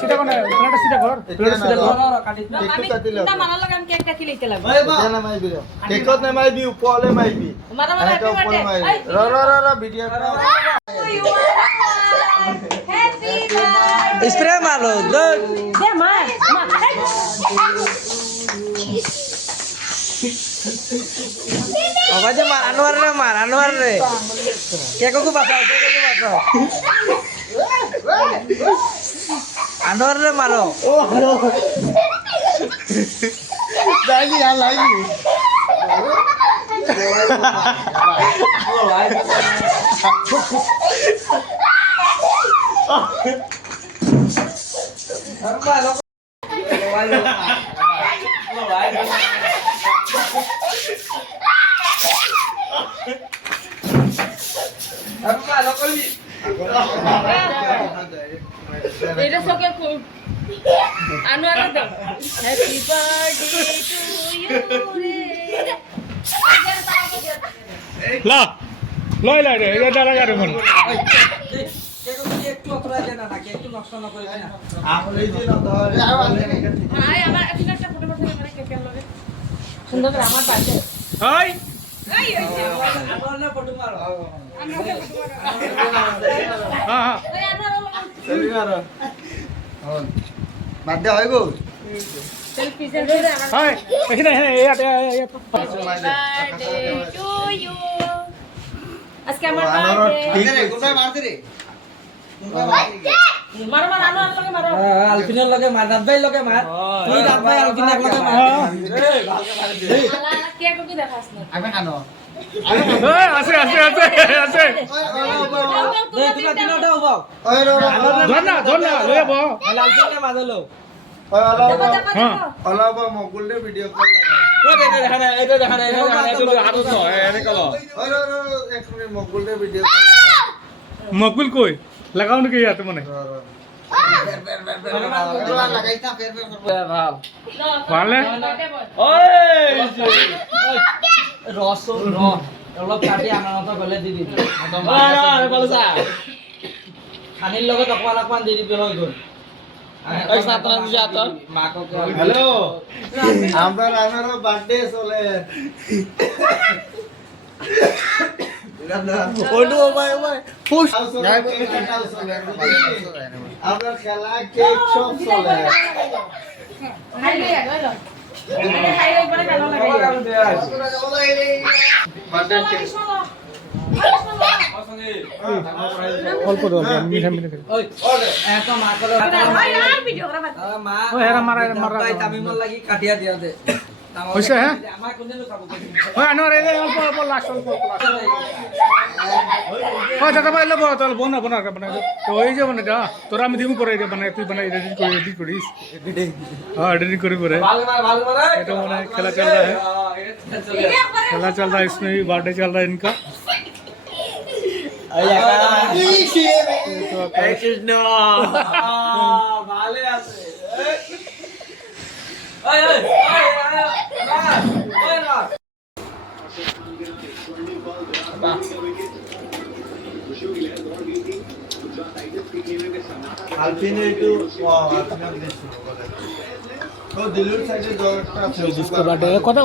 সেটা কোন প্লেটটা সেটা কর প্লেটটা সেটা কর একটু কাটি লাও না মারা লাগে আমি কেকটা খিলাইতে লাগবে না মাইবি কেকত না মাইবি উপলে মাইবি মারা মারা হ্যাপি বার্থডে র ভিডিও কর হ্যাপি বার্থডে স্প্রে মারো দে মা আওয়াজে মার আনোয়ার রে কেকো বাঁচাও আনোয়ার রে মারো লাইলি আর লাইলি এটা সকে আনোয়ার দাও হ্যাপি বার্থডে টু ইউ লা লই লাই রে এটা দাঁড়া গারে মন একটু অতরা দেনা না একটু নষ্ট না করে দেনা এই যে না ধরে আয় আমার একটা ফটো পাঠাই মানে কেকের লগে সুন্দর করে আমার পাশে হাই এই আনোয়ার না ফটো মারো হ্যাঁ হ্যাঁ ওই আনোয়ার চলি মারো বাদে হয় গো সেলফি সেলফি আমার হাই এখানে এই বার্থডে টু ইউ আজকে আমার বার্থডে কোথায় মারতে রে মারো মারো আনোয়ার লগে মারো আলফিনের লগে মার রাব্বাই লগে মার তুই রাব্বাই আলফিনের লগে মার আলা কেক কি দেখাস না আমি কানো আছে দে তুই তিনটা উবাও ওই ধর না লয়ে বো আলফিনকে মারলো ওই দেখো দেখো হ্যাঁ দেখো অলাবা মকুলনে ভিডিও কল এটা দেখা এটা হাত তো এনে কল ওই এক মিনিট মকুলনে ভিডিও মকুল কই লাগাও নাকি ইয়াতে মনে ভালে রস অলপ কাটি আমার মতো গলে দি দিবি খানির লগত অকমান দি দিবি হৈ গ'ল হ্যালো আমরা রানার বার্থডে চলে ওডু ভাই পুশ আমরা খেলা কেক সব চলে খাইলে গেল খাইলে পরে ভালো লাগে বার্থডে কেক অল্প দাও মিঠা ওই এত মা করে আর ভিডিও করা বাদ মা ও হেরা মারা তামিমর লাগি কাটিয়া দিয়া দে হইছে হ্যাঁ আমার কোনদিন খাবো ওই আনোয়ার এই অল্প লাস্ট ওই দাদা ভাই লব তাহলে বনা তো ওই যে মানে যা তোরা আমি দিমু করে যে মানে তুই মানে এডিট করিস হ্যাঁ এডিটিং করে ভালো মারে এটা মানে খেলা चल रहा है खेला चल रहा है इसमें भी बर्थडे चल रहा है इनका এই কৃষ্ণ ভালো আছে ওই না আলপিনে একটু আলপিনে দেখছি তো দিলুর সাইডে জগটা जिसका बर्थडे है कत